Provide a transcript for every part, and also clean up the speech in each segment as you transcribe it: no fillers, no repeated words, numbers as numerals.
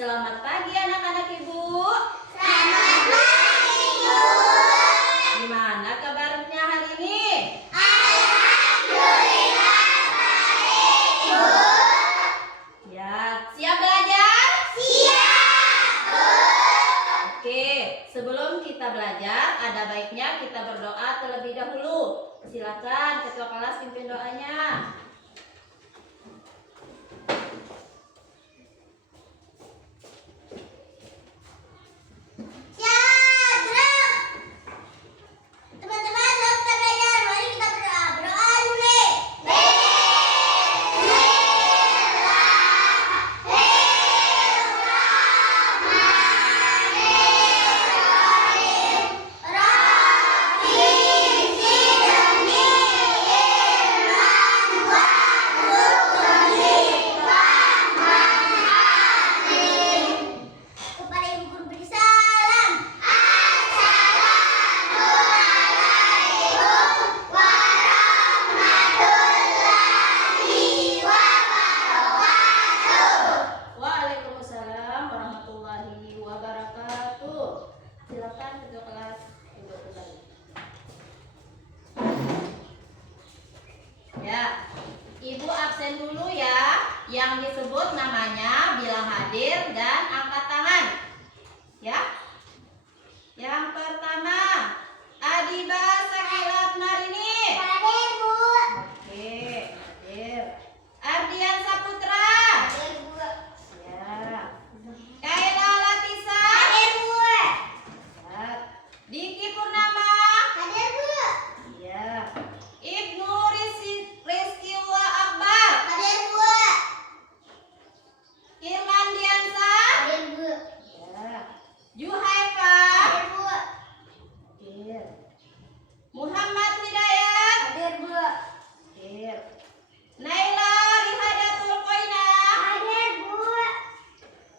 Selamat pagi anak-anak Ibu. Selamat pagi, Ibu. Gimana kabarnya hari ini? Alhamdulillah baik, Bu. Ya, siap belajar? Siap, Bu. Oke, sebelum kita belajar, ada baiknya kita berdoa terlebih dahulu. Silakan ketua kelas pimpin doanya. Waalaikumsalam warahmatullahi wabarakatuh. Silakan ketua kelas duduk kembali. Ya, Ibu absen dulu ya. Yang disebut namanya, bilang hadir dan angkat tangan. Ya. Yang pertama, Adiba Sakilat Marini. Hadir, Bu. Oke, hadir. Ardian Saputra. Hadir, Bu. Ya. Kaila Latisa. Hadir, Bu. Ya. Diki Purnama. Hadir, Bu. Ya. Ibnu Rizkiullah Akbar. Hadir, Bu. Irman Diansa. Hadir, Bu. Ya. Juhaifa. Hadir, Bu. Hadir. Muhammad Hidayat. Hadir, Bu. Hadir. Naila Rihadatul Qoina. Hadir, Bu.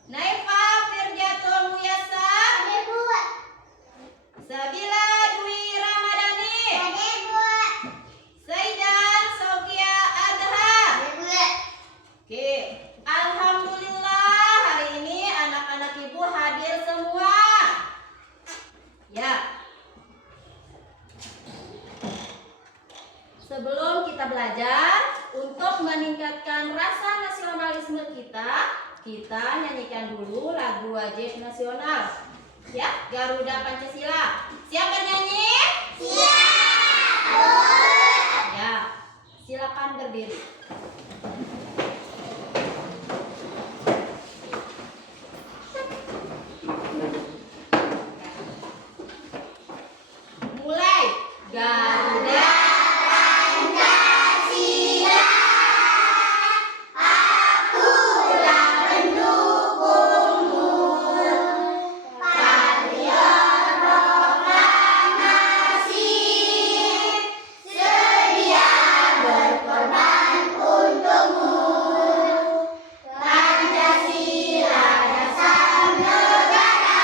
Naifa Firjatul Muyasa. Hadir, Bu. Sabila Dwi Ramadhani. Hadir, Bu. Saidan Sokia Adha. Hadir, Bu. Oke, alhamdulillah hari ini anak-anak Ibu hadir semua. Ya. Sebelum kita belajar, untuk meningkatkan rasa nasionalisme kita nyanyikan dulu lagu wajib nasional. Ya, Garuda Pancasila. Siap bernyanyi? Siap, Bu. Ya, silakan berdiri. Mulai. Garuda Pancasila, akulah pendukungmu. Patriot proklamasi, sedia berkorban untukmu. Pancasila dasar negara,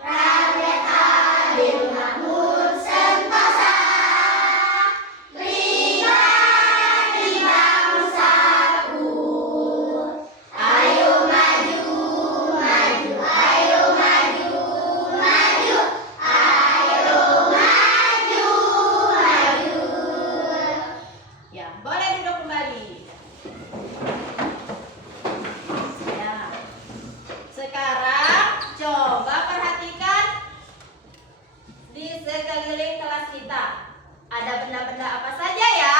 rakyat adil makmur sentosa, pribadi bangsaku. Ayo maju, maju, ayo maju, maju, ayo maju, maju. Ya, boleh duduk kembali. Ya. Sekarang coba perhatikan di sekeliling kelas kita. Ada benda-benda apa saja ya?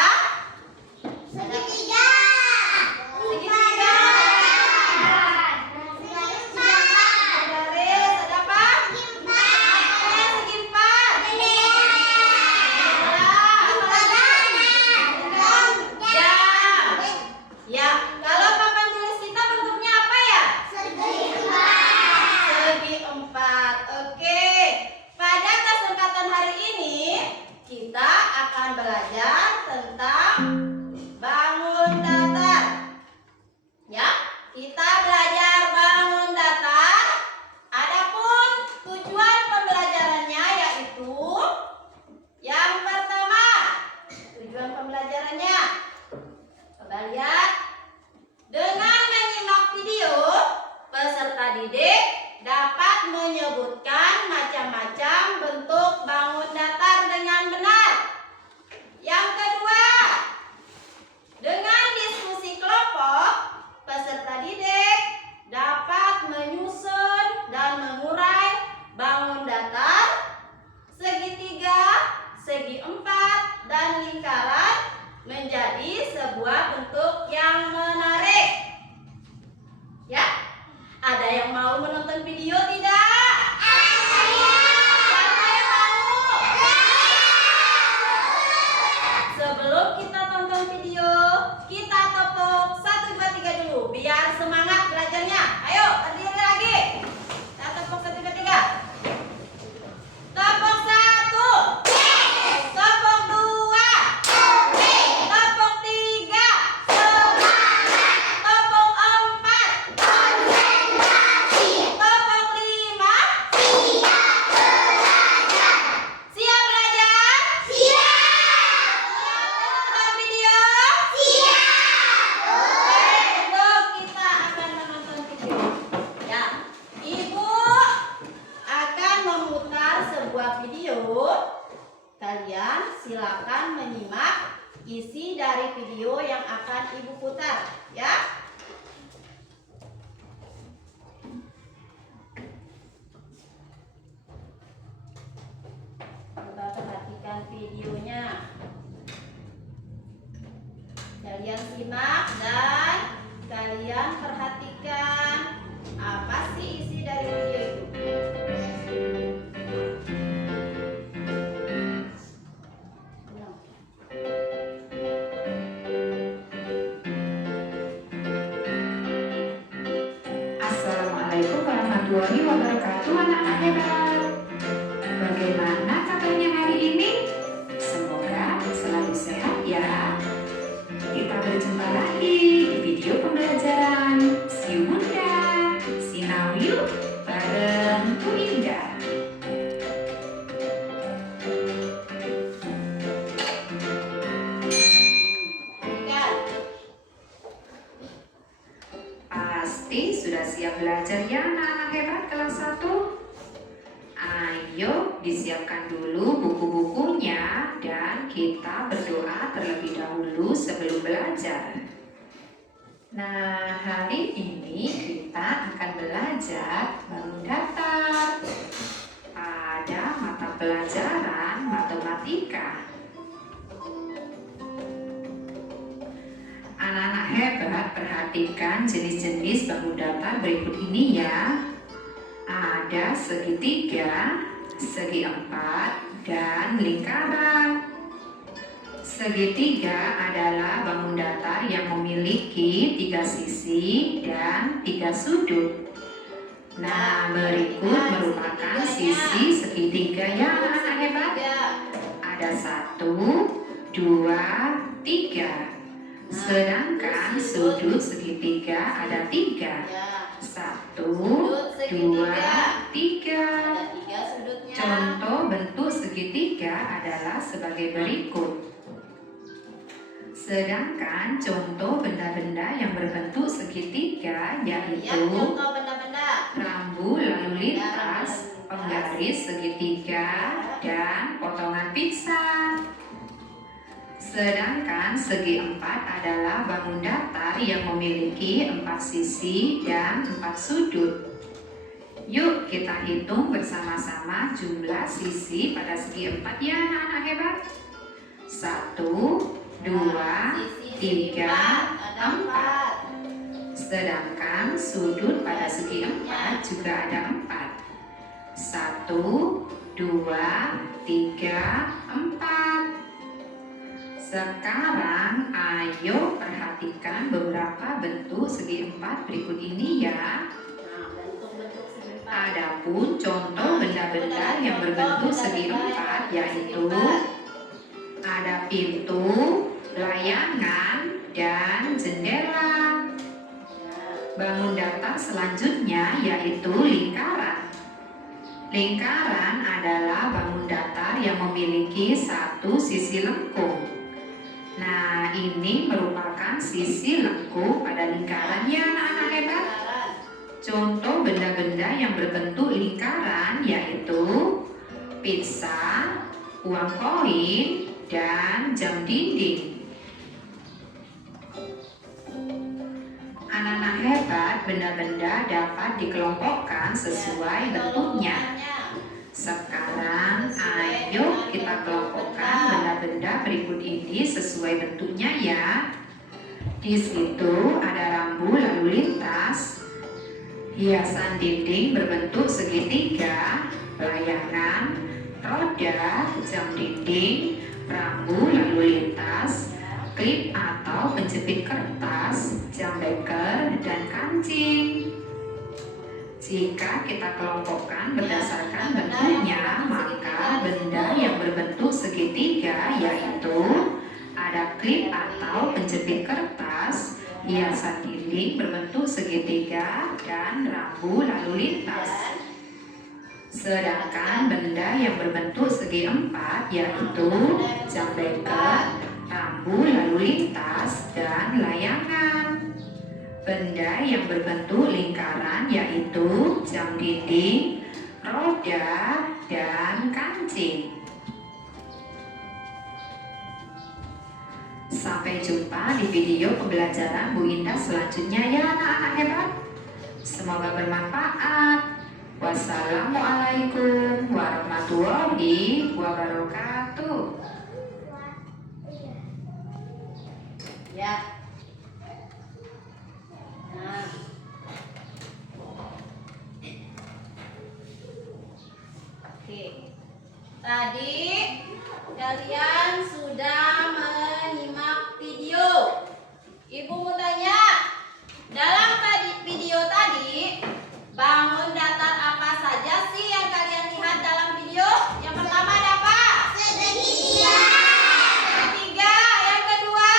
Segitiga. Segitiga. Garis, ada apa? Ada segi empat. Jam. Ya, kalau papan tulis kita bentuknya apa ya? Segi empat. Oke. Pada kesempatan hari ini kita akan belajar tentang bangun datar. Ya, kita belajar bangun datar. Adapun tujuan pembelajarannya yaitu yang pertama, tujuan pembelajarannya. Coba lihat. Dengan menyimak video, perhatikan. Apa sih isi dari video itu? Assalamualaikum warahmatullahi wabarakatuh, anak-anak hebat. Bagaimana kabarnya hari ini? Semoga selalu sehat ya. Kita berjumpa lagi di video pembelajaran Si Bunda, Sinau Yuk bareng Bu Indah. Pasti sudah siap belajar ya anak-anak hebat kelas 1? Ayo disiapkan dulu buku-bukunya dan kita berdoa terlebih dahulu sebelum belajar. Nah, hari ini kita akan belajar bangun datar pada mata pelajaran matematika. Anak-anak hebat, perhatikan jenis-jenis bangun datar berikut ini ya. Ada segitiga, segi empat, dan lingkaran. Segitiga adalah bangun datar yang memiliki 3 sisi dan 3 sudut. Nah, berikut merupakan sisi segitiga ya anak-anak hebat. Ada 1, 2, 3. Sedangkan sudut segitiga ada 3. 1, 2, 3. Ada 3 sudutnya. Contoh bentuk segitiga adalah sebagai berikut. Sedangkan contoh benda-benda yang berbentuk segitiga Lihat yaitu contoh benda-benda. rambu lalu lintas, penggaris segitiga, dan potongan pizza. Sedangkan segi empat adalah bangun datar yang memiliki 4 sisi dan 4 sudut. Yuk kita hitung bersama-sama jumlah sisi pada segi empat ya anak-anak hebat. 1, 2, 3, 4. Sedangkan sudut pada segi empat juga ada 4. 1, 2, 3, 4. Sekarang ayo perhatikan beberapa bentuk segi empat berikut ini ya. Nah, bentuk-bentuk segi empat. Adapun contoh benda-benda yang berbentuk segi empat yaitu ada pintu, layangan, dan jendela. Bangun datar selanjutnya yaitu lingkaran. Lingkaran adalah bangun datar yang memiliki 1 sisi lengkung. Nah, ini merupakan sisi lengkung pada lingkarannya anak-anak hebat. Contoh benda-benda yang berbentuk lingkaran yaitu pizza, uang koin, dan jam dinding. Anak-anak hebat, benda-benda dapat dikelompokkan sesuai bentuknya. Sekarang ayo kita kelompokkan benda-benda berikut ini sesuai bentuknya ya. Di situ ada rambu lalu lintas, hiasan dinding berbentuk segitiga, layangan, roda, jam dinding, rambu lalu lintas, klip atau penjepit kertas, jam beker, dan kancing. Jika kita kelompokkan berdasarkan bentuknya, maka benda yang berbentuk segitiga yaitu ada klip atau penjepit kertas, hiasan dinding berbentuk segitiga, dan rambu lalu lintas. Sedangkan benda yang berbentuk segi empat yaitu jam beker, rambu lalu lintas, dan layangan. Benda yang berbentuk lingkaran yaitu jam dinding, roda, dan kancing. Sampai jumpa di video pembelajaran Bu Indah selanjutnya ya anak-anak hebat. Semoga bermanfaat. Wassalamualaikum warahmatullahi wabarakatuh. Ya. Nah. Tadi kalian sudah menyimak video. Ibu mau tanya, dalam video tadi, bangun datar apa saja sih yang kalian lihat dalam video? Yang pertama ada apa? Segitiga. Segitiga. Yang kedua?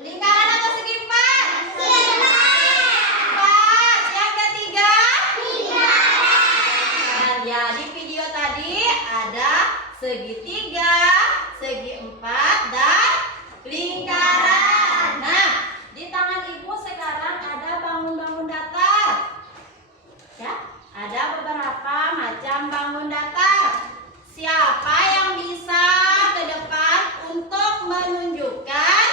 Lingkaran atau segi empat? Empat. Yang ketiga? Ya, di video tadi ada segitiga, segi empat, dan lingkaran. Nah, di tangan ibu sekarang ada bangun-bangun datar. Ya, ada beberapa macam bangun datar. Siapa yang bisa ke depan untuk menunjukkan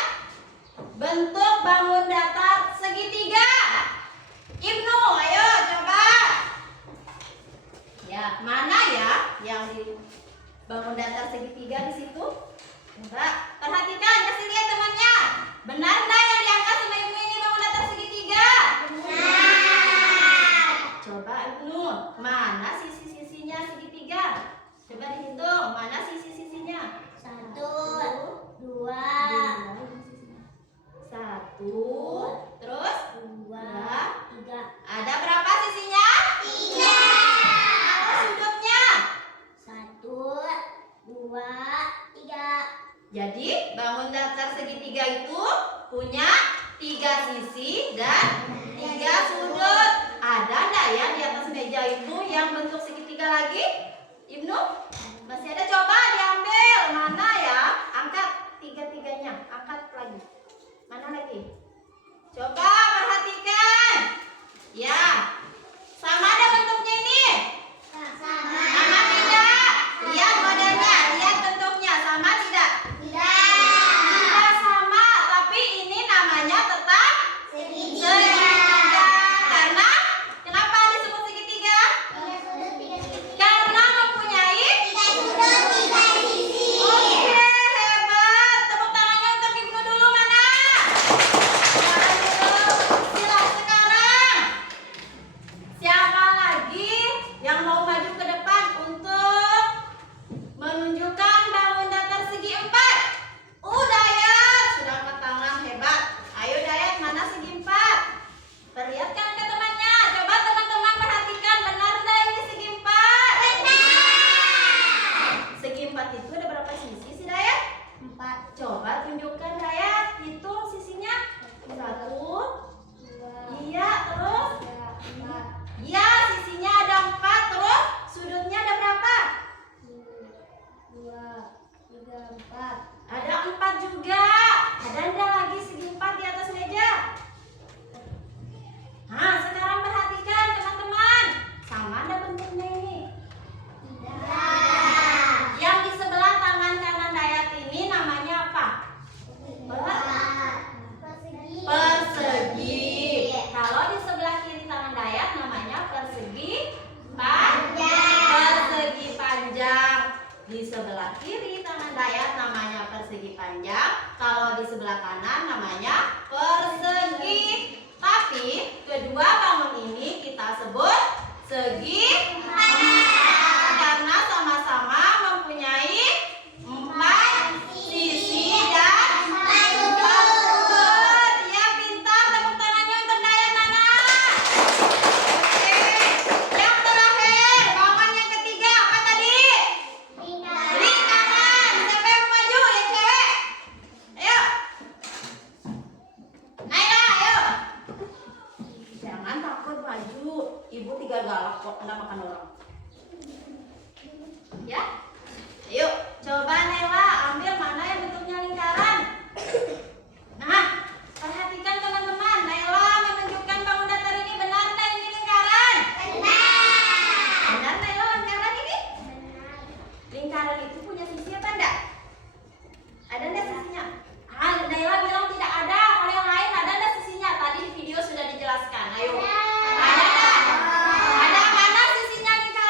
bentuk bangun datar segitiga? Ibnu, ayo coba. Ya, mana ya yang di bangun datar segitiga di situ? Coba perhatikan, kasih lihat temannya. Benar enggak yang diangkat sama ibu ini bangun datar segitiga? Benar. Coba Ibnu, mana sisi-sisinya segitiga? Coba dihitung, mana sisi-sisinya? 1, 2, Satu, terus 2, 3. ada berapa sisinya? 3. Apa sudutnya? 1, 2, 3. Jadi bangun datar segitiga itu punya 3 sisi dan 3 sudut. Ada enggak ya di atas meja itu yang bentuk segitiga lagi? Ibnu? Masih ada, coba diambil. Mana ya? Angkat 3-3-nya. Angkat lagi. Mana lagi? Coba perhatikan. Ya. Sama ada bentuknya ini? Sama tidak? Lihat modelnya, lihat bentuknya. Sama tidak? Tidak sama, tapi ini namanya tetap segitiga. Karena kenapa disebut segitiga? Karena mempunyai Oke, hebat. Tepuk tangannya untuk Ibnu dulu, mana? Sila sekarang. Siapa lagi yang mau maju ke depan untuk menunjukkan bangun datar segi empat? Dayat sudah angkat tangan, hebat. Ayo Dayat, mana segi empat? Perlihatkan ke temannya. Coba teman-teman perhatikan, benar enggak ini segi empat? Segi empat itu ada berapa sisi sih Dayat? 4, Coba tunjukkan Dayat, hitung sisinya. 1. Iya, terus? Iya, sisinya ada 4, terus sudutnya ada berapa? 2, 3, 4. Ada 4 juga. Ada enggak lagi segi 4 di atas meja? Nah, sekarang perhatikan teman-teman. Sama ada bentuknya ini. Yang di sebelah tangan kanan Dayat ini namanya apa? Persegi. Kalau di sebelah kiri tangan Dayat namanya persegi persegi panjang. Di sebelah kiri tangan Dayat namanya persegi panjang. Kalau di sebelah kanan namanya persegi. Tapi kedua bangun ini kita sebut segi empat karena sama-sama mempunyai 4 sisi dan 4 sudut. Ya, pintar. Tepuk tangannya untuk Dayat Nana. Oke. Yang terakhir, bangun yang ketiga apa tadi? Lingkaran. Siapa yang mau maju? Yang cewek. Ayo. Naila, ayo. Jangan takut maju. Ibu 3 galak kok, enggak makan orang. Ya. Ayo, coba Naila ambil mana yang bentuknya lingkaran. Nah, perhatikan teman-teman. Naila menunjukkan bangun datar ini benar enggak ini lingkaran? Benar Naila lingkaran ini? Lingkaran itu punya sisi apa enggak? Ada enggak sisinya? Naila bilang tidak ada. Kalau yang lain ada enggak sisinya? Tadi di video sudah dijelaskan. Ayo. Ada enggak? Ada, mana sisinya lingkaran?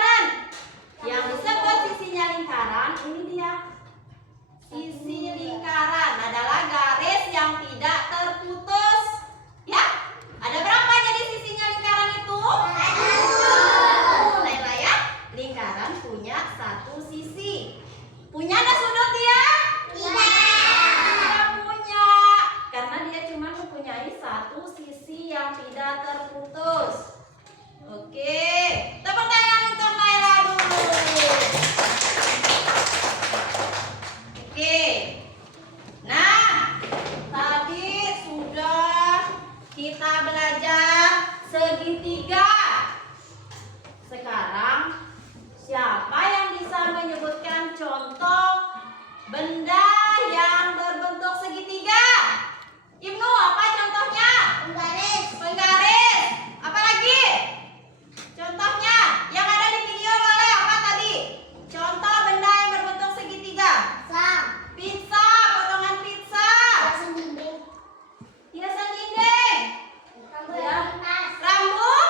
segitiga. Sekarang siapa yang bisa menyebutkan contoh benda yang berbentuk segitiga? Ibnu, apa contohnya? Penggaris. Penggaris. Apa lagi? Contohnya yang ada di video boleh apa tadi? Contoh benda yang berbentuk segitiga. Sang. Pizza, potongan pizza. Hiasan dinding. Hiasan dinding. Rambut Ya. lintas. Rambut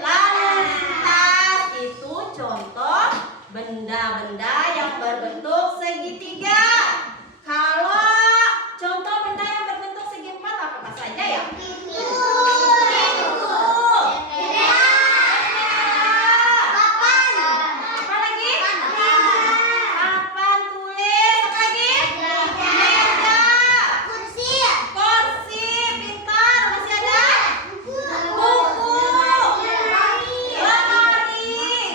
lalu lintas. Itu contoh benda-benda yang berbentuk segitiga. Kalau contoh benda yang berbentuk segi empat apa saja ya? Apa lagi? Papan tulis. Apa lagi? Meja. Kursi. Kursi. Pintar. Masih ada? Buku. Lemari.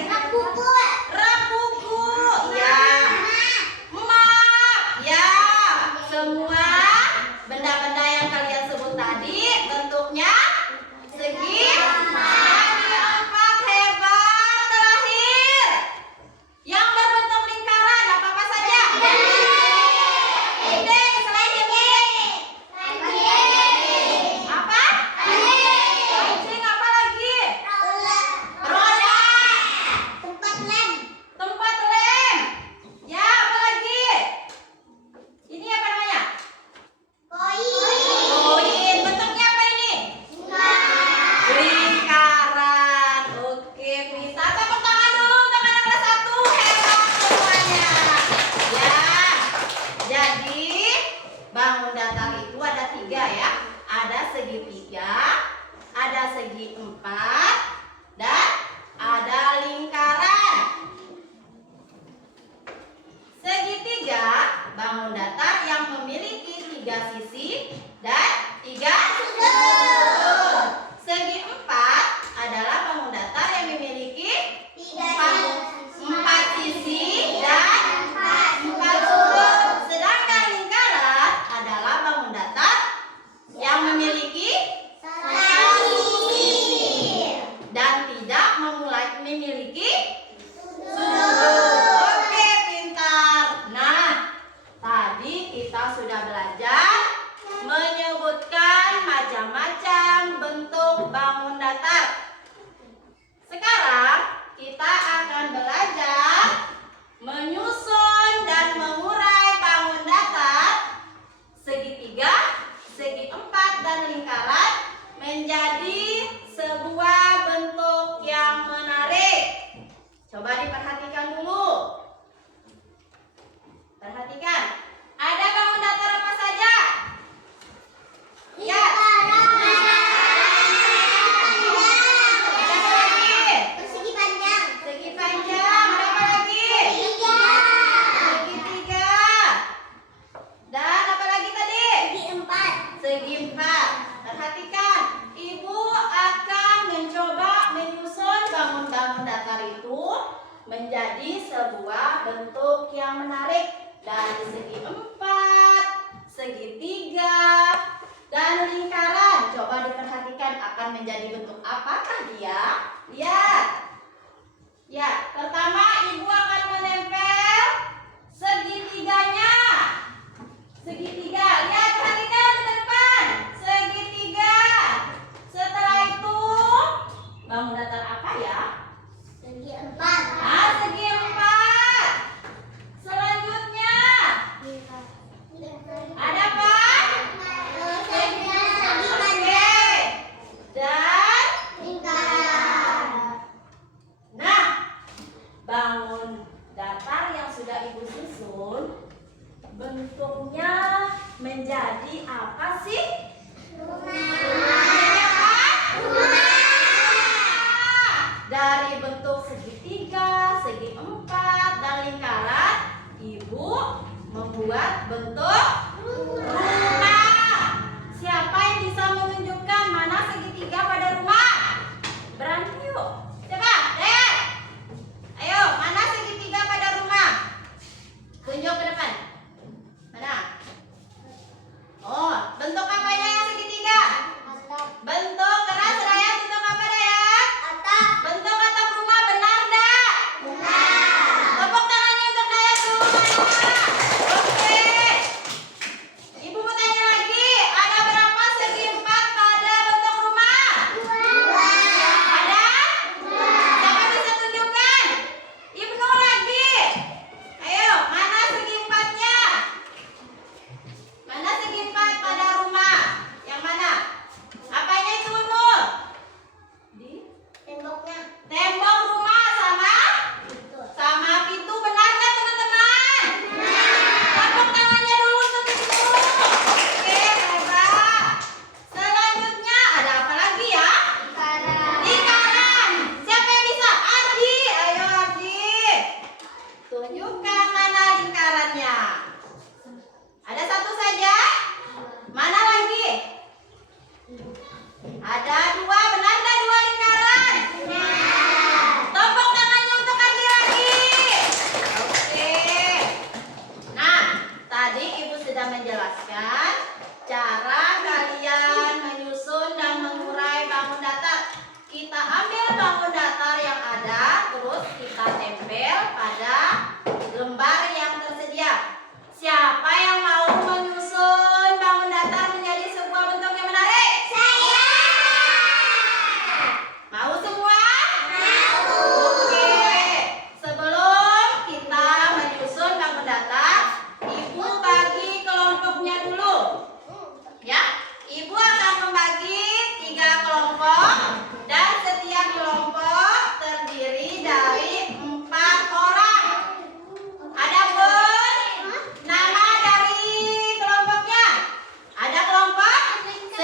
Rak buku. Rak buku. Ya. Map. Ya. Semua benda-benda yang kalian sebut tadi bentuknya segi empat. Hebat. Terakhir yang berbentuk lingkaran apa saja? Dinding. Selain dinding apa? Kancing. Apa lagi? Roda. Tempat lem. Tempat lem. Ya, apa lagi? Ini apa namanya? Koin. Bentuknya apa ini? Lingkaran. Oke, Prita. Tepuk tangan dulu untuk anak kelas 1. Hebat semuanya. Ya. Jadi, bangun datar itu ada 3 ya. Ada segitiga, ada segi empat, dan ada lingkaran. Segitiga bangun datar yang memiliki 3 sisi dan 3 sudut. Segi empat adalah bangun datar yang memiliki 4 sisi dan 4 sudut. Sedangkan lingkaran adalah bangun datar yang memiliki dan tidak memiliki sudut. Oke, pintar. Nah, tadi kita sudah belajar menyebutkan macam-macam bentuk bangun datar. Sekarang kita akan belajar menyusun dan mengurai bangun datar segitiga, segi empat, dan lingkaran menjadi sebuah bentuk yang menarik. Coba diperhatikan dulu. Perhatikan. Ada bangun datar apa saja? Ya. Ada apa lagi? Persegi panjang. Segi panjang. Ada apa lagi? Segitiga. Dan apa lagi tadi? Segi empat. Segi empat. Perhatikan, Ibu akan mencoba menyusun bangun-bangun datar itu menjadi sebuah bentuk yang menarik. Dari segi empat, segitiga, dan lingkaran. Coba diperhatikan akan menjadi bentuk apakah dia? Lihat. Ya, pertama Ibu akan menempel segitiganya. Segitiga. Lihat, perhatikan ke depan. Segitiga. Setelah itu bangun datar apa ya? Segi empat. Nah, segi empat. Selanjutnya ada apa? Segi Oke. panjang. Dan Lingkaran. nah,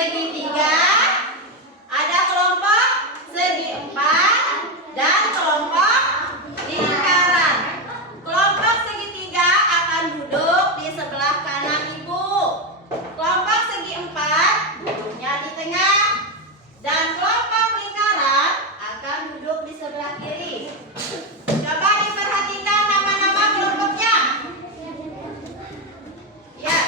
segitiga, ada kelompok segi empat, dan kelompok lingkaran. Kelompok segitiga akan duduk di sebelah kanan ibu. Kelompok segi empat duduknya di tengah, dan kelompok lingkaran akan duduk di sebelah kiri. Coba diperhatikan nama-nama kelompoknya. Ya.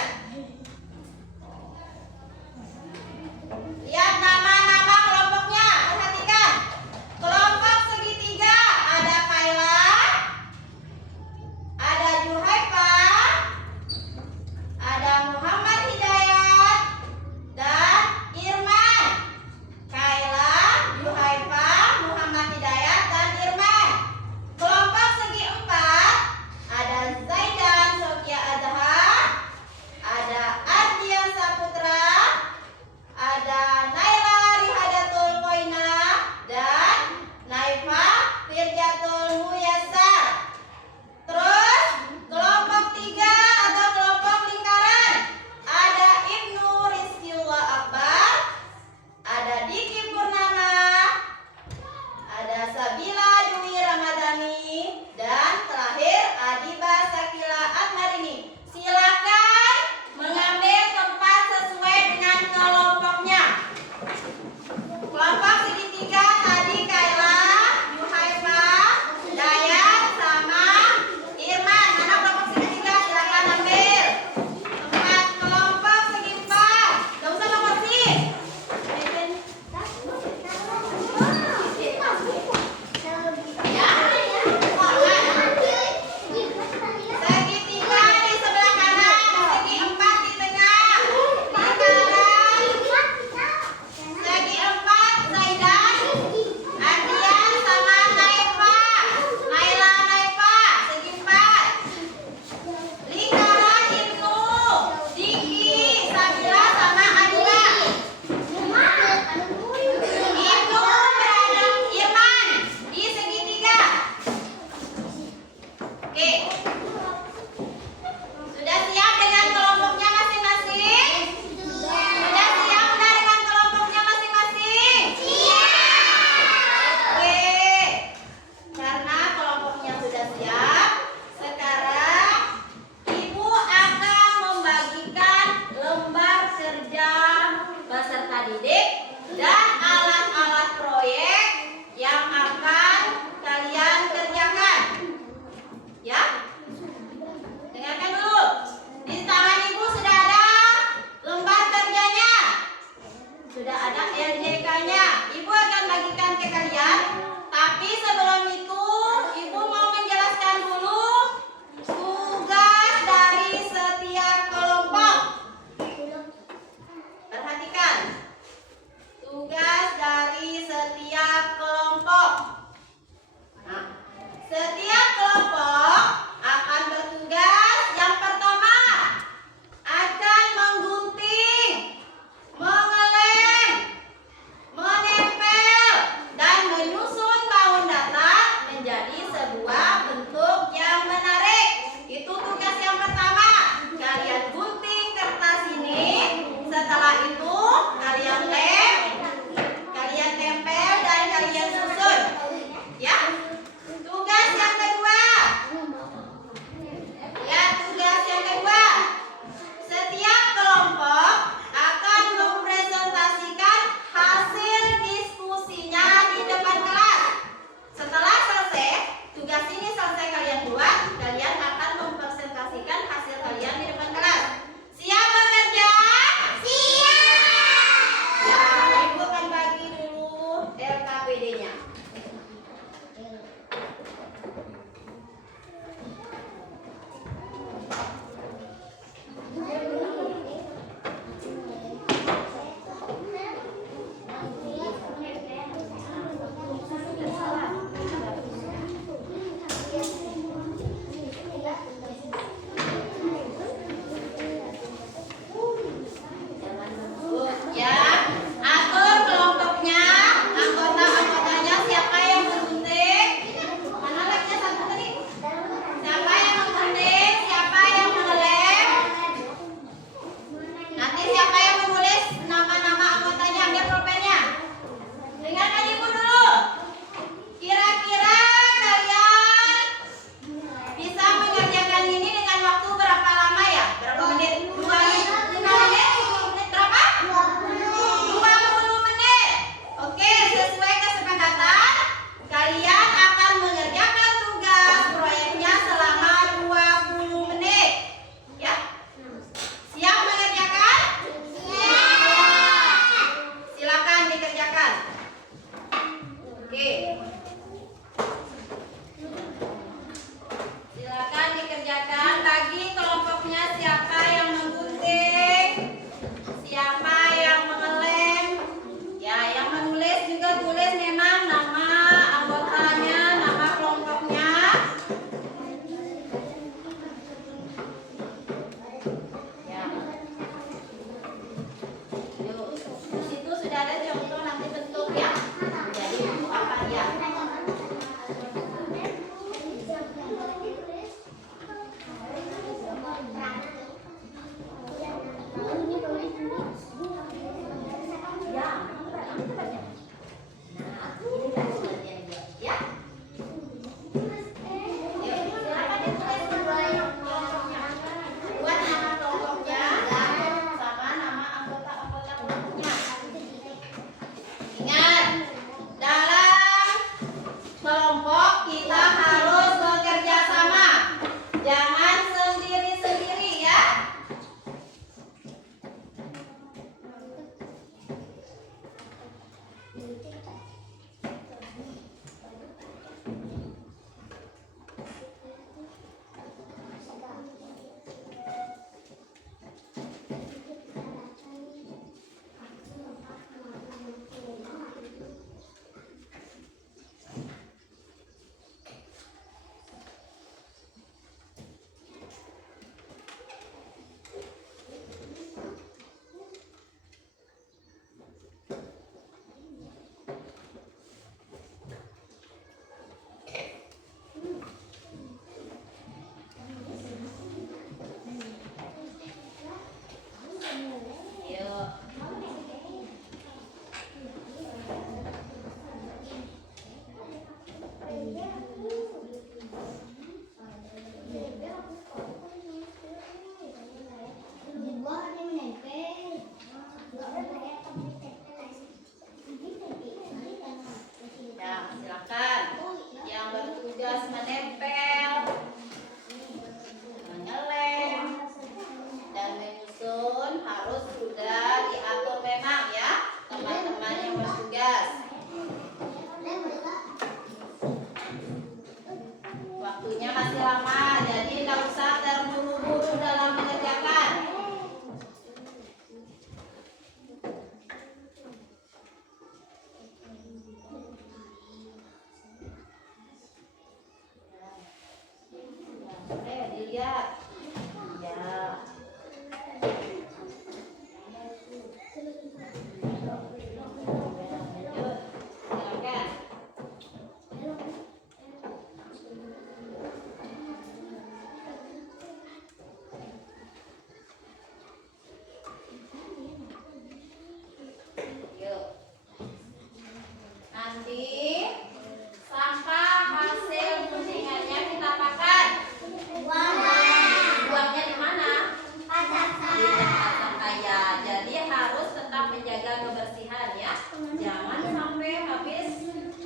menjaga kebersihan ya. Jangan sampai habis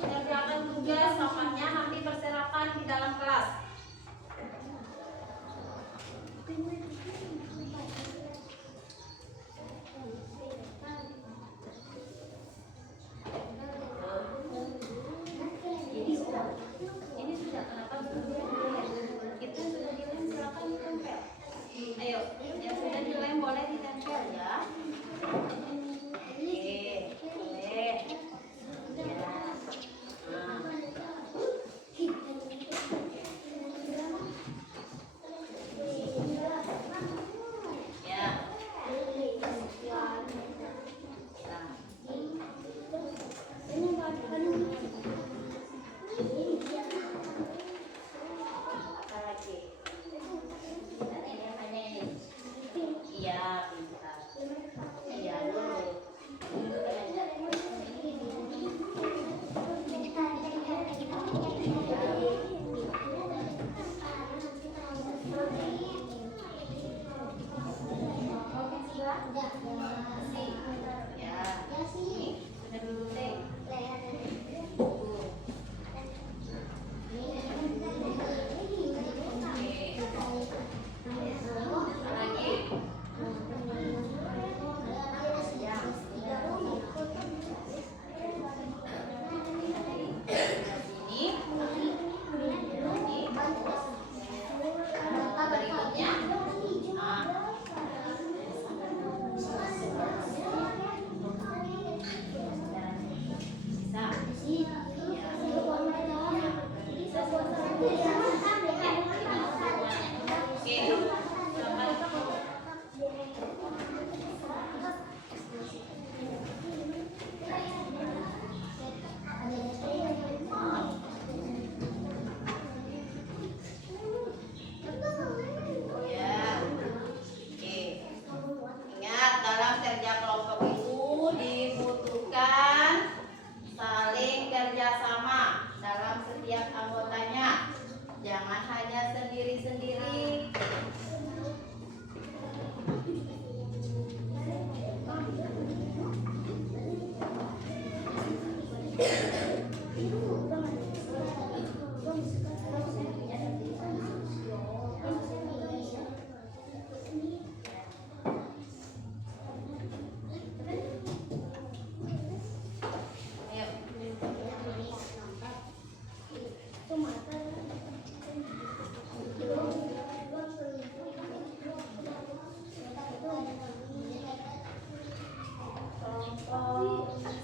mengerjakan tugas sampahnya nanti berserakan di dalam kelas. Ini sudah kenapa itu sudah dilem, silakan ditempel. Ayo, yang sudah dilem boleh ditempel ya. Oke, boleh. Ya.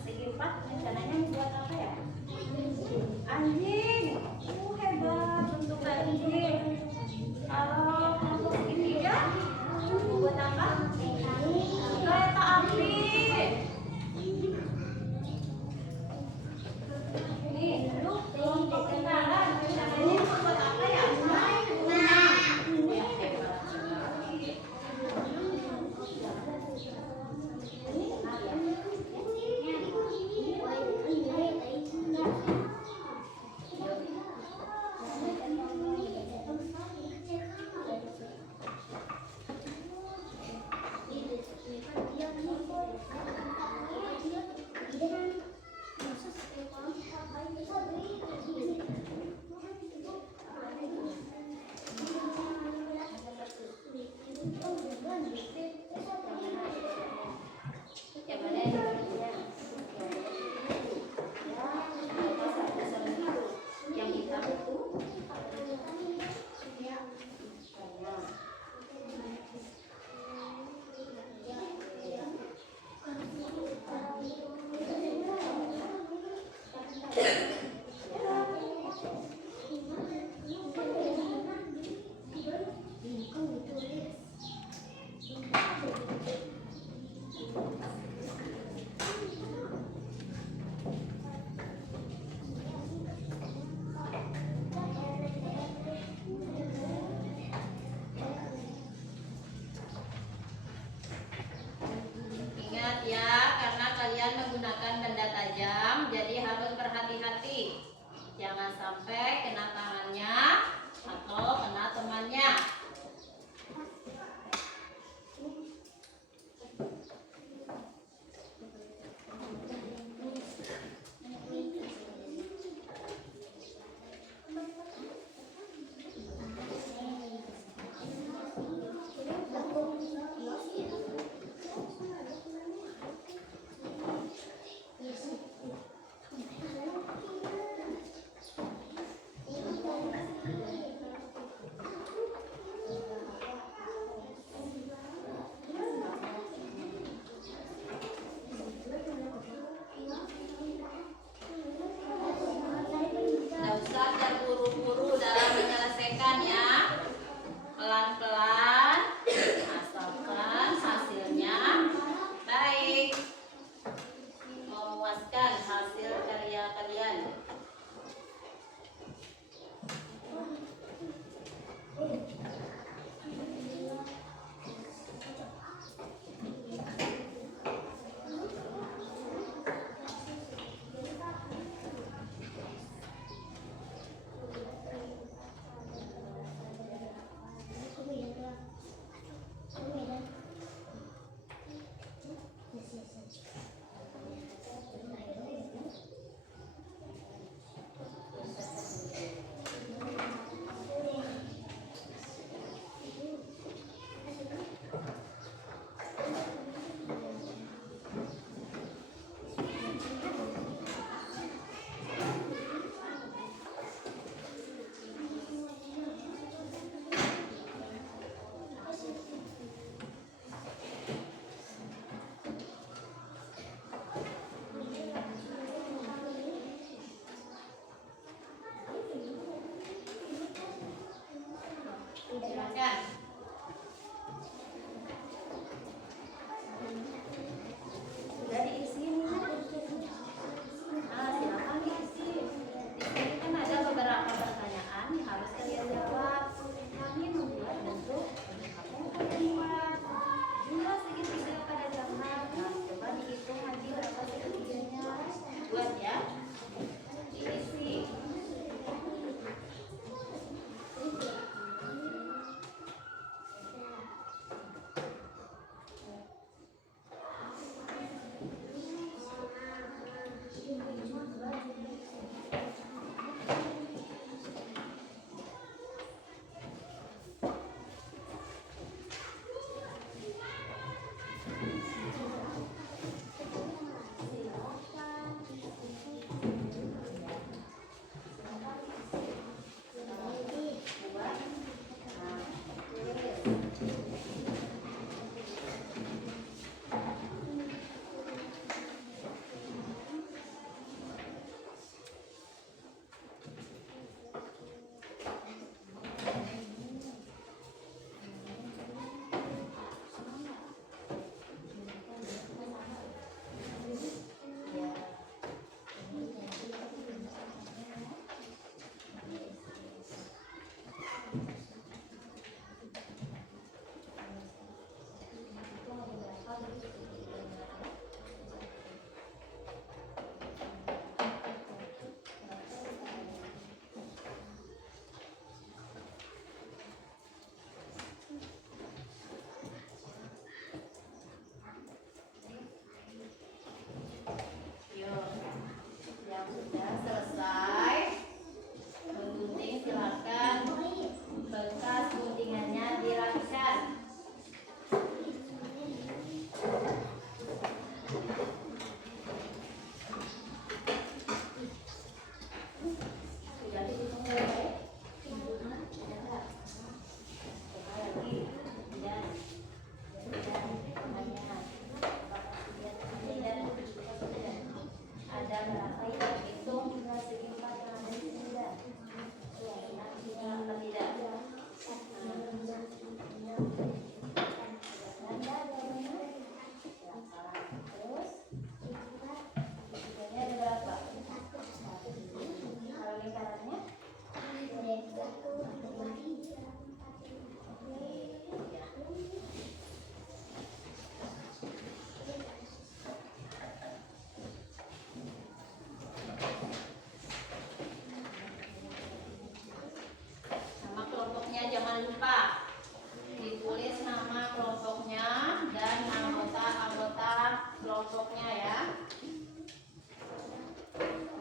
Segi 4 rencananya buat apa ya? Anjing. Hebat bentuk anjing. Kalau kelompok segitiga buat apa? Kereta api. Nih, lu kelompok lingkaran rencananya buat apa ya? Menggunakan benda tajam, jadi harus berhati-hati. Jangan sampai kena tangannya atau kena temannya. sampahnya ya.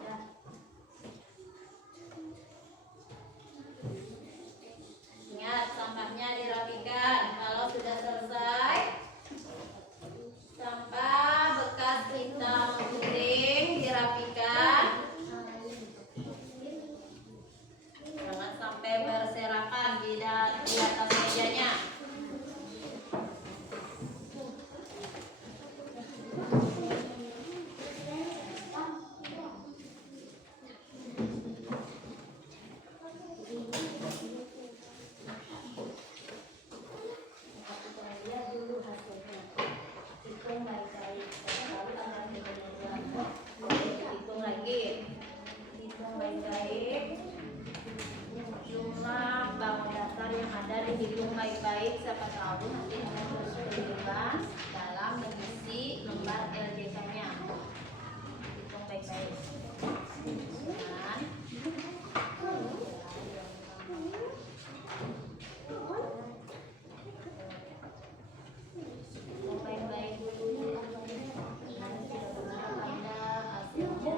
Ya. Ingat, sampahnya dirapikan. Kalau sudah selesai, sampah bekas hitam puding dirapikan. Jangan sampai berserakan di atas mejanya. Hitung lagi, hitung baik-baik jumlah bangun dasar yang ada, dihitung baik-baik, siapa tahu nanti akan kesulitan dalam mengisi lembar LJK-nya. Hitung baik-baik. Dan hitung baik-baik dulu. Nanti sudah benar Anda hasilnya.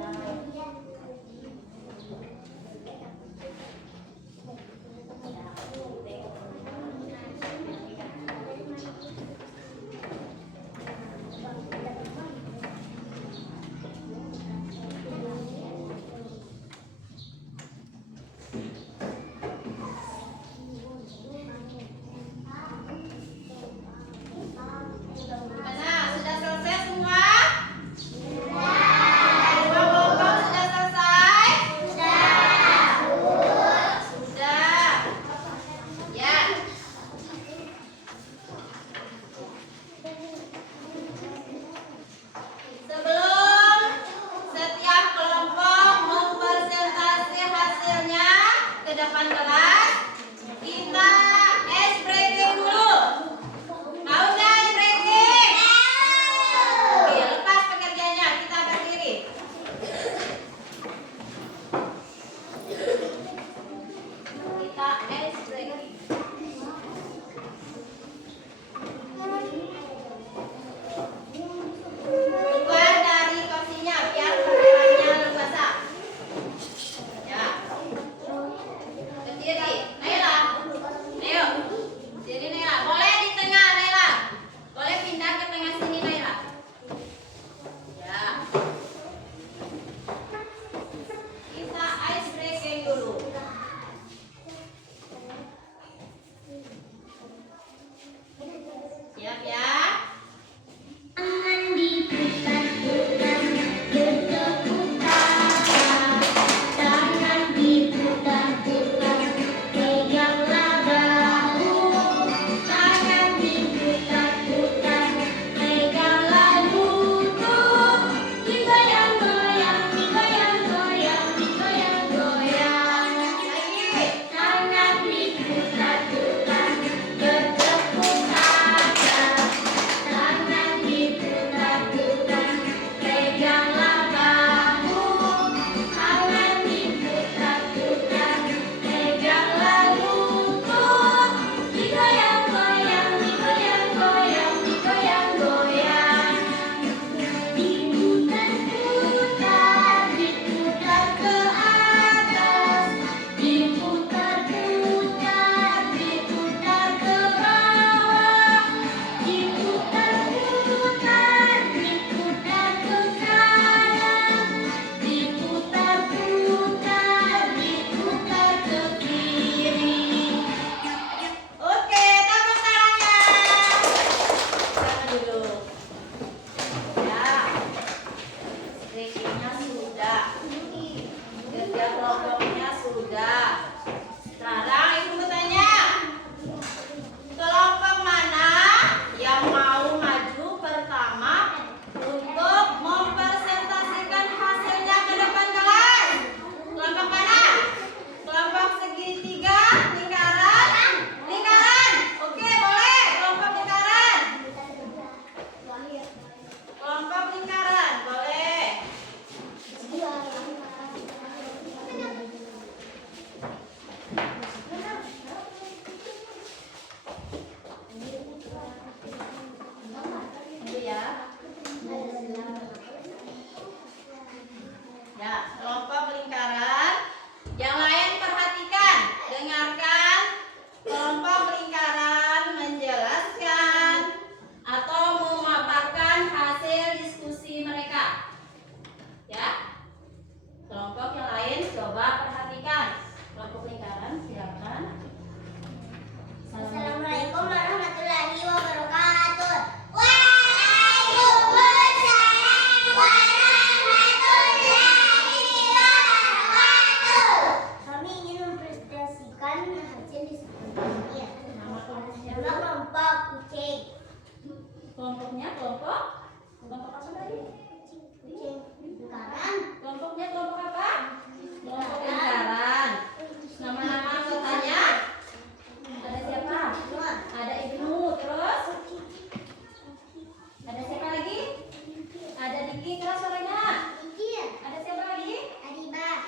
Gigi keras suaranya. Gigi. Ada siapa lagi? Adiba.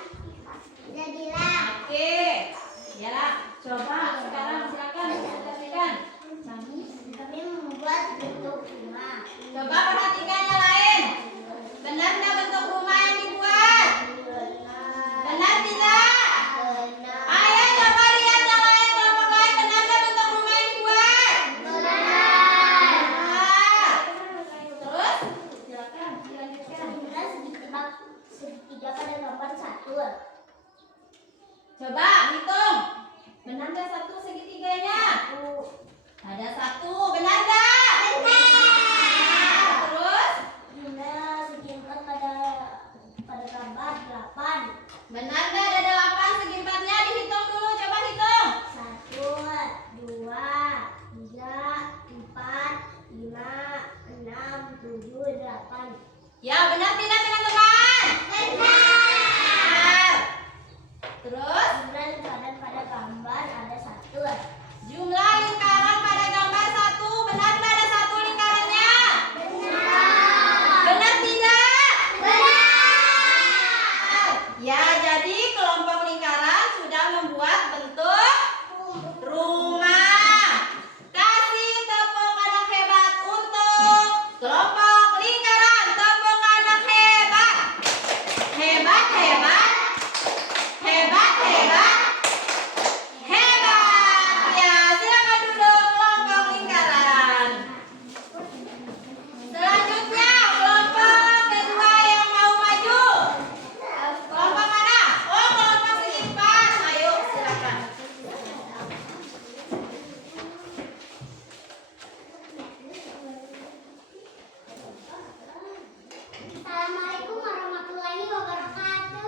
Zadila. Oke. Ya, coba sekarang silakan presentasikan. Kami membuat bentuk rumah. Coba perhatikan yang lain. Benar nggak bentuk rumah yang dibuat? Benar tidak? Ayo coba lihat yang lain, kelompok lain. Benar nggak bentuk rumah yang dibuat? Benar. Terus silakan dilanjutkan. Jumlah segitiga pada gambar 1. Coba hitung. Benar nggak satu segitiganya? Ada satu. Benar nggak? Benar. Terus Jumlah segi empat pada gambar 8. benar nggak ada 8 segi empatnya? Dihitung dulu. Coba hitung. 1, 2, 3, 4, 5, 6, 7, 8. Ya benar tidak teman-teman? Benar. Terus Jumlah lingkaran pada gambar ada 1. jumlah lingkaran pada gambar 1. Benar nggak ada 1 lingkarannya? Benar tidak? Benar. Ya, jadi kelompok lingkaran sudah membuat bentuk rumah. Kasih tepuk tangan hebat untuk kelompok lingkaran. Tepuk tangan hebat. Hebat, hebat. Hebat, hebat. Hebat. Ya, silakan duduk kelompok lingkaran. Selanjutnya kelompok kedua yang mau maju. Kelompok mana? Oh, kelompok segi empat. Ayo, silakan. Assalamualaikum warahmatullahi wabarakatuh.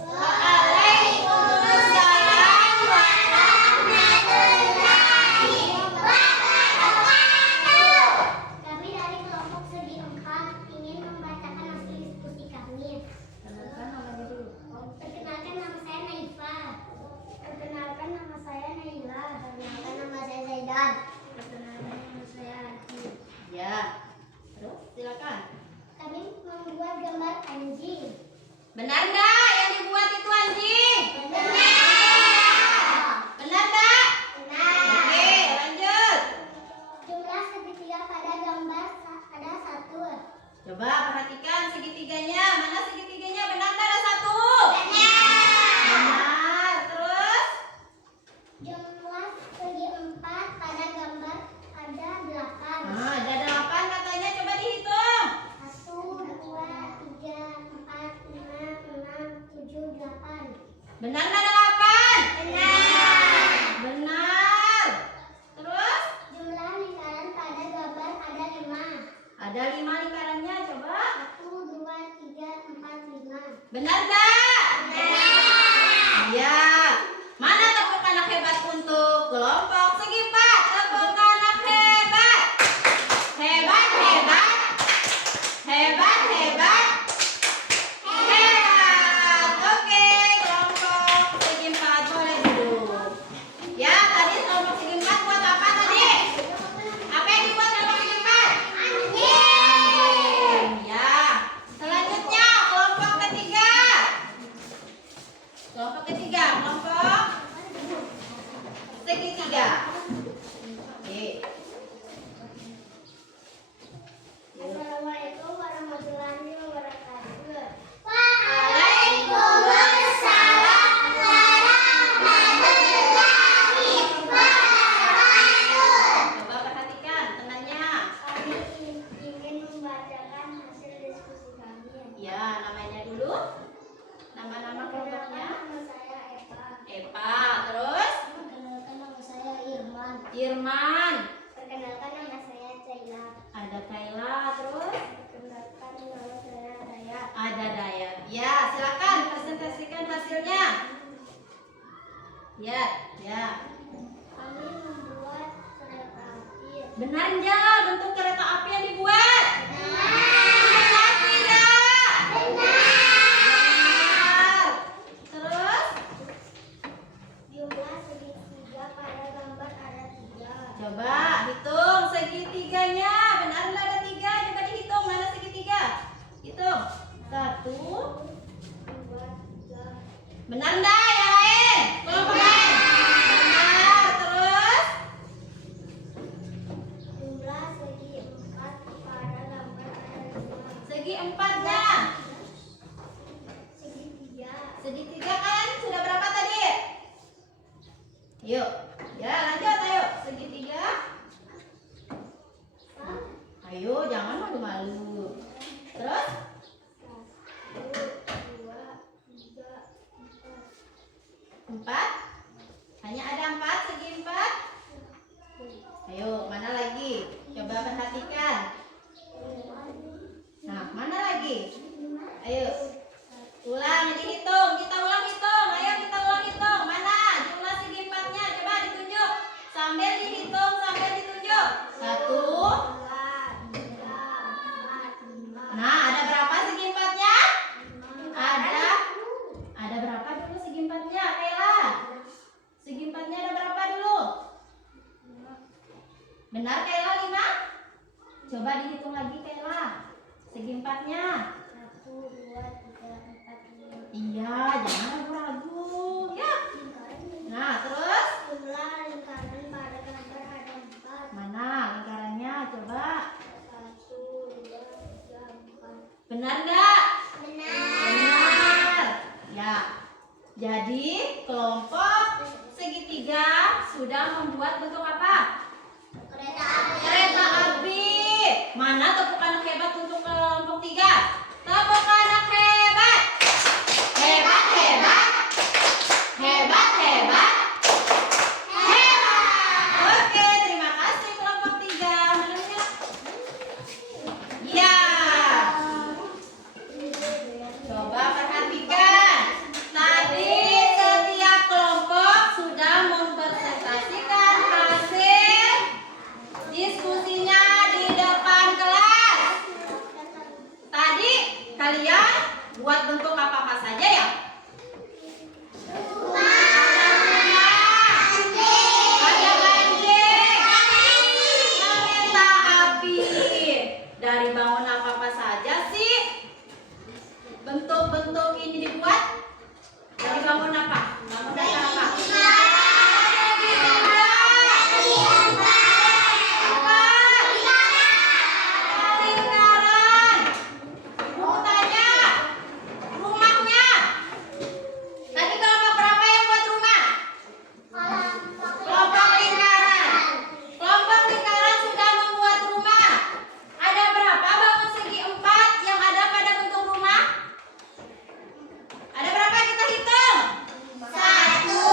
Waalaikumsalam warahmatullahi wabarakatuh. Kami dari kelompok segi 4 ingin membacakan hasil diskusi kami. Perkenalkan nama saya Naifa. Perkenalkan nama saya Naila. Perkenalkan nama saya Zaidan. Perkenalkan nama saya Adi. Ya. Terus silakan. Kami membuat gambar anjing. Benar nggak yang dibuat itu anjing? Benar. Benar nggak? Benar. Oke, lanjut. Jumlah segitiga pada gambar ada 1. Coba perhatikan segitiganya. Mana segitiganya? Benar nggak ada 1? Benar. Terus? Jumlah segi 4 pada gambar ada 8. Nah, ada 8 katanya. Coba dihitung. 1, 2, 3, 4, 5, 6, 7, 8. Benar nggak ada 8? Benar. Benar. Terus? Jumlah lingkaran pada gambar ada 5. Ada 5 lingkarannya. Coba. 1, 2, 3, 4, 5. Benar nggak? Benar. Ya. Mana tepuk tangan hebat untuk kelompok segi empat? Tepuk tangan hebat. Hebat, hebat. Hebat, hebat. Hebat. Oke, kelompok segi empat boleh duduk. Ya, tadi kelompok segi empat buat apa tadi? Apa yang dibuat kelompok segi empat? Anjing. Ya. Selanjutnya kelompok ketiga. Kelompok ketiga, kelompok segitiga. Oke. Assalamualaikum warahmatullahi wabarakatuh. Waalaikumsalam warahmatullahi wabarakatuh. Coba perhatikan temannya. Kami ingin membacakan hasil diskusi kami. Ya, namanya dulu. Nama-nama kelompoknya. Nama saya Eva. Eva, terus Perkenalkan nama saya Irman. Irman. Perkenalkan nama saya Caila. Ada Kayla, terus Perkenalkan nama saya Daya. ada Dayat. Ya, silakan presentasikan hasilnya. Ya, ya. Kami membuat kereta api. Benar nggak bentuk kereta api yang dibuat? Benar. Benar tidak? Benar. Terus Jumlah segitiga pada gambar ada 3. coba hitung segitiganya. Benar nggak ada 3? Coba dihitung mana segitiga. Hitung. 1. 2, 3. Benar enggak yang lain? Kelompok lain. Benar. Terus Jumlah segi 4 pada gambar ada 2. segi 4-nya. Segitiga. Segitiga kan sudah berapa tadi? Yuk. Ya, lanjut ayo. Segitiga. Ayo, jangan malu-malu. Terus 1, 2, 3, 4. 4. Hanya ada 4 segi 4. Ayo, mana lagi? Coba perhatikan. Nah, mana lagi? Ayo. Ulang dihitung. Kita ulang hitung. Ayo kita ulang hitung. Mana jumlah segi 4-nya? Coba ditunjuk. Sambil dihitung, sambil ditunjuk. 1. Nah, ada berapa segi 4-nya? Ada berapa dulu segi 4-nya, Kayla? Segi 4-nya ada berapa dulu? Benar Kayla 5? Coba dihitung lagi Kayla. Segi 4-nya. 1, 2, 3, 4, 5. Iya, jangan ragu-ragu. Ya. Nah, terus Jumlah lingkaran pada gambar ada 4. mana lingkarannya? Coba. 1, 2, 3, 4. Benar nggak? Benar. Benar. Ya. Jadi kelompok segitiga sudah membuat bentuk apa? Kereta api. Kereta api. Mana tepuk anak hebat untuk kelompok 3? Tepuk anak hebat. Hebat, hebat. Hebat, hebat. Hebat. Oke, terima kasih kelompok 3. Menurutnya? Ya. Coba perhatikan. Tadi setiap kelompok sudah mempresentasikan hasil diskusinya di depan kelas. Tadi kalian buat bentuk apa-apa saja ya? Ada anjing, kereta api. Dari bangun apa-apa saja sih? Bentuk-bentuk ini dibuat dari bangun apa? Bangun dasar apa? Lingkaran. Ibu tanya, rumahnya. Tadi kelompok berapa yang buat rumah? Kelompok lingkaran. Kelompok lingkaran sudah membuat rumah. Ada berapa bangun segi 4 yang ada pada bentuk rumah? Ada berapa kita hitung? 1,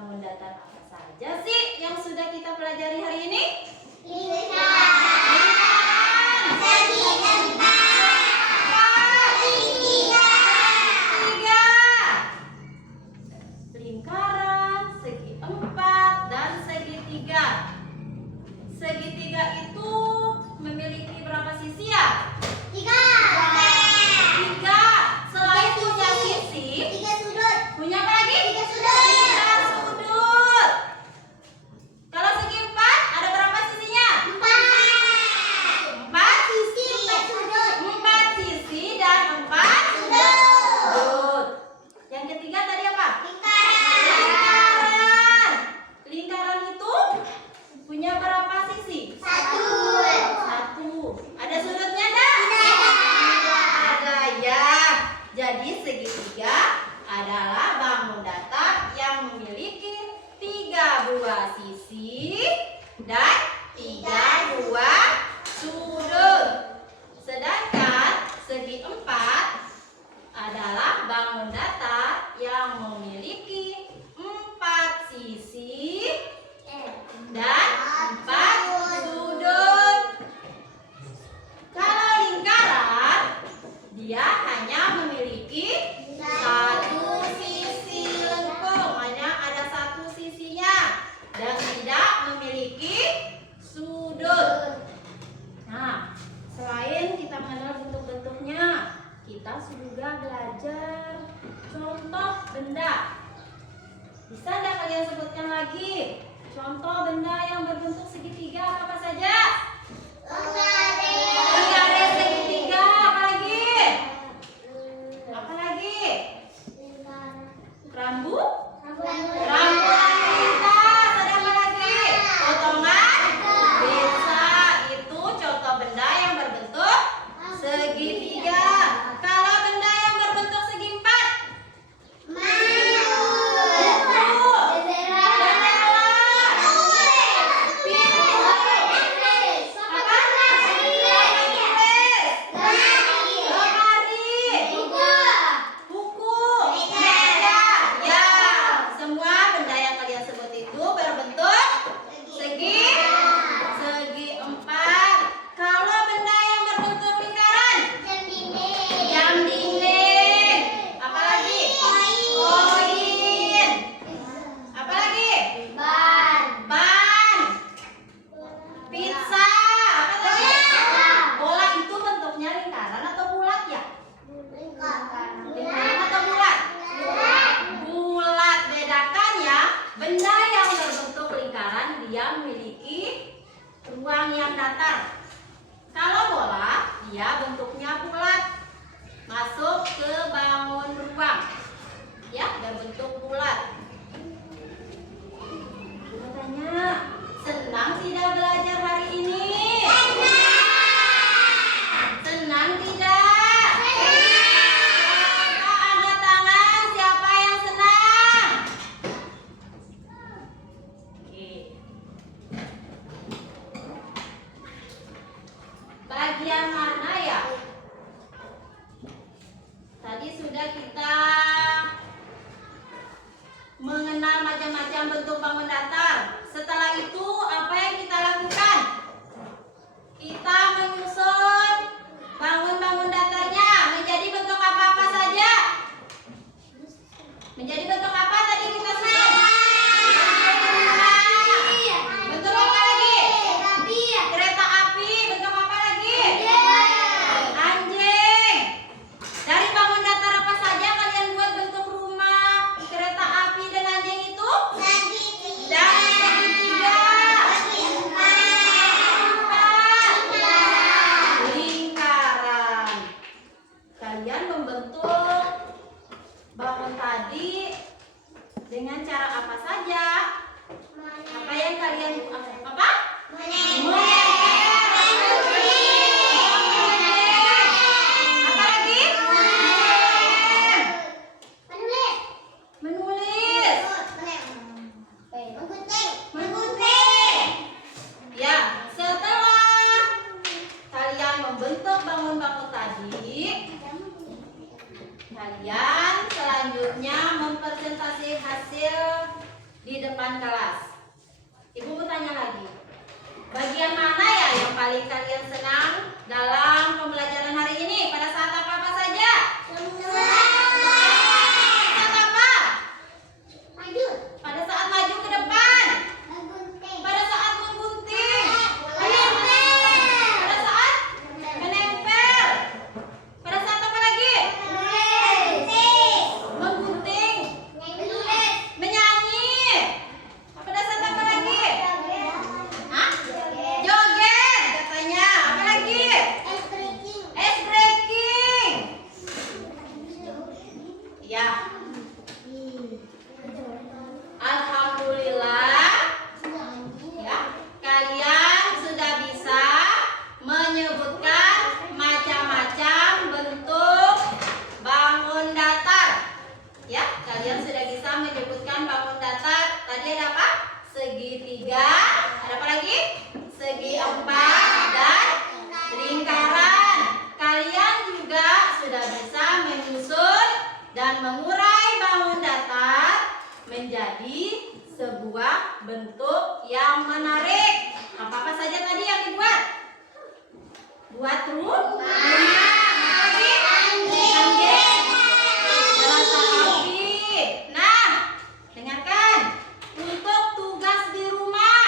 bangun datar apa saja sih yang sudah kita pelajari hari ini? Lingkaran, segi empat, dan segitiga. Segitiga itu memiliki berapa sisi ya? 3. Selain punya sisi, punya apa lagi? 3 sudut. Kalau segi empat, ada berapa sisinya? 4 sisi dan 4 sudut. Yang ketiga tadi apa? Lingkaran. Lingkaran itu punya berapa sisi? 1. Ada sudutnya enggak? Ada ya. Jadi segitiga adalah bangun datar yang memiliki 3 buah sisi dan 3 buah sudut. Sedangkan segi empat adalah bangun datar yang memiliki 4 sisi dan 4 sudut. Kalau lingkaran, dia hanya memiliki 1 sisi lengkung, hanya ada 1 sisinya dan tidak memiliki sudut. Nah, selain kita mengenal bentuk-bentuknya, kita juga belajar contoh benda. Bisa enggak kalian sebutkan lagi contoh benda yang berbentuk segitiga apa saja? Lingkaran segitiga, apa lagi? Apa lagi? Rambut lintas, ada apa lagi? Potongan bisa, itu contoh benda yang berbentuk segitiga. Kalau benda yang berbentuk segi empat, ruang yang datar. Kalau bola, dia bentuknya bulat, masuk ke bangun ruang, ya, berbentuk bulat. Tanya, senang tidak belajar hari ini? Senang tidak? Angkat tangan, siapa yang senang? Oke. Bagian mana ya? Tadi sudah kita mengenal macam-macam bentuk bangun datar. Setelah itu apa yang kita lakukan? Kita menyusun bangun-bangun datarnya menjadi bentuk apa-apa saja. Menjadi bentuk apa tadi kita susun? Bentuk apa lagi? Kereta api. Bentuk apa lagi? Anjing. Dari bangun datar apa saja kalian buat bentuk rumah, kereta api dan anjing itu? Dari segitiga. Lingkaran. Kalian membentuk bangun tadi dengan cara apa saja? Apa yang kalian apa? Apa lagi? Menulis. Menggunting. Ya, setelah kalian membentuk bangun-bangun tadi, kalian selanjutnya mempresentasi hasil di depan kelas. Ibu mau tanya lagi. Bagian mana ya yang paling kalian senang dalam pembelajaran hari ini? Pada saat apa saja? Saat apa? Maju. Pada saat maju ke depan. Menggunting. Pada saat menggunting. Pada saat menempel. Pada saat apa lagi? Menggunting. Menyanyi. Pada saat apa lagi? Hah? Joget katanya. Apa lagi? Ice breaking. Ya. Alhamdulillah. Ya, kalian sudah bisa menyebutkan macam-macam bentuk bangun datar. Ya, kalian sudah bisa menyebutkan bangun datar. Tadi ada apa? Segitiga. Ada apa lagi? Segi empat dan lingkaran. Kalian juga sudah bisa menyusun dan mengurai bangun datar menjadi sebuah bentuk yang menarik. Apa-apa saja tadi yang dibuat? Buat rumah. Lagi? Anjing. Kereta api. Nah, dengarkan. Untuk tugas di rumah.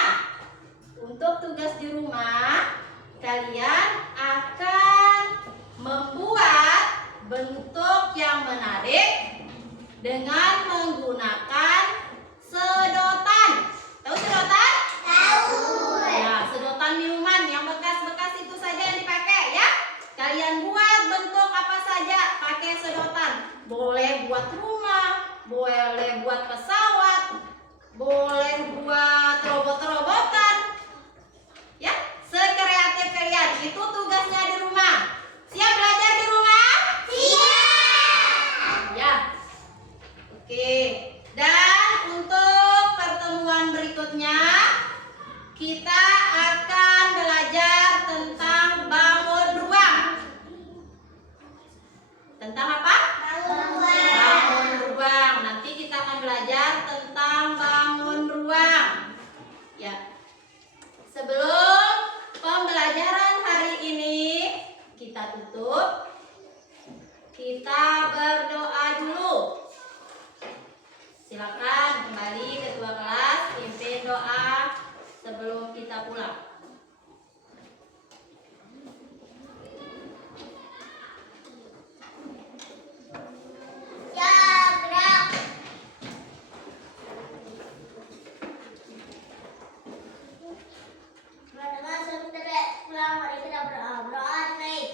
Untuk tugas di rumah, kalian akan membuat bentuk yang menarik dengan menggunakan sedotan. Tahu sedotan? Tahu. Ya, sedotan minuman yang bekas-bekas itu saja yang dipakai ya. Kalian buat bentuk apa saja pakai sedotan. Boleh buat rumah, boleh buat pesawat, boleh buat robot-robotan. Ya, sekreatif kalian. Itu tugasnya di rumah. Siap belajar di rumah? Siap. Ya. Oke. Dan untuk pertemuan berikutnya kita akan belajar tentang bangun ruang. Tentang apa? Bangun ruang. Nanti kita akan belajar tentang bangun ruang. Ya. Sebelum pembelajaran hari ini kita tutup, kita berdoa dulu. Silakan kembali ketua kelas pimpin doa sebelum kita pulang. Siap, gerak. Berdoa sebelum pulang, mari kita berdoa. Berdoa nih.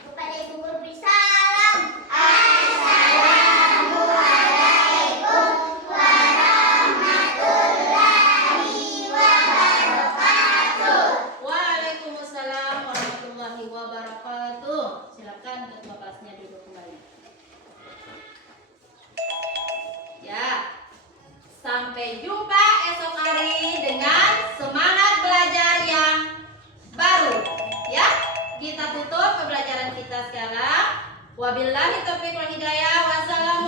Kepada ibu guru salam. Assalamualaikum warahmatullahi wabarakatuh. Waalaikumsalam warahmatullahi wabarakatuh. Silakan ketua kelasnya duduk kembali. Ya. Sampai jumpa esok hari dengan semangat belajar yang baru. Ya. Kita tutup pembelajaran kita sekarang. Wabillahi taufiq wal hidayah. Wassalamualaikum